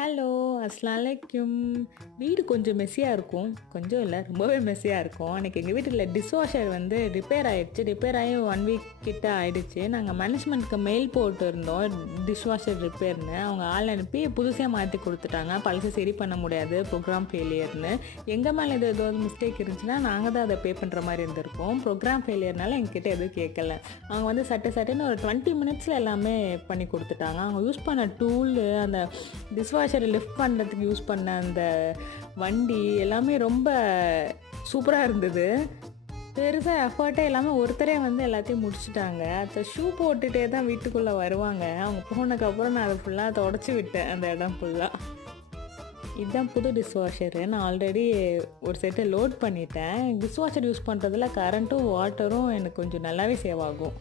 Hello, அஸ்ஸலாமு அலைக்கும். வீடு கொஞ்சம் மெஸ்ஸியாக இருக்கும். கொஞ்சம் இல்லை, ரொம்பவே மெஸ்ஸியாக இருக்கும். அன்றைக்கி எங்கள் வீட்டில் டிஷ்வாஷர் வந்து ரிப்பேர் ஆகிடுச்சு. ரிப்பேர் ஆகி 1 வீக் கிட்ட ஆகிடுச்சு. நாங்கள் மேனேஜ்மெண்ட்டுக்கு மெயில் போட்டு இருந்தோம், டிஷ்வாஷர் ரிப்பேர்னு. அவங்க ஆள் அனுப்பி புதுசாக மாற்றி கொடுத்துட்டாங்க. பழசு சரி பண்ண முடியாது, ப்ரோக்ராம் ஃபெயிலியர்னு. எங்கள் மேலே ஏதாவது மிஸ்டேக் இருந்துச்சுன்னா நாங்கள் தான் அதை பே பண்ணுற மாதிரி இருந்திருக்கோம். ப்ரோக்ராம் ஃபெயிலியர்னால எங்ககிட்ட எதுவும் கேட்கல. அவங்க வந்து சட்டுன்னு ஒரு 20 மினிட்ஸில் எல்லாமே பண்ணி கொடுத்துட்டாங்க. அவங்க யூஸ் பண்ண டூலு, அந்த டிஷ்வாஷரை லிஃப்ட் பண்ணுறதுக்கு யூஸ் பண்ண அந்த வண்டி எல்லாமே ரொம்ப சூப்பராக இருந்தது. பெருசாக எஃபர்ட்டே இல்லாமல் ஒருத்தரே வந்து எல்லாத்தையும் முடிச்சுட்டாங்க. அதை ஷூ போட்டுகிட்டே தான் வீட்டுக்குள்ளே வருவாங்க. அவங்க போனதுக்கப்புறம் நான் அதை ஃபுல்லாக தொடச்சி விட்டேன், அந்த இடம் ஃபுல்லாக. இதுதான் புது டிஷ்வாஷரு. நான் ஆல்ரெடி ஒரு செட்டை லோட் பண்ணிட்டேன். டிஷ்வாஷர் யூஸ் பண்ணுறதுல கரண்ட்டும் வாட்டரும் எனக்கு கொஞ்சம் நல்லாவே சேவ் ஆகும்.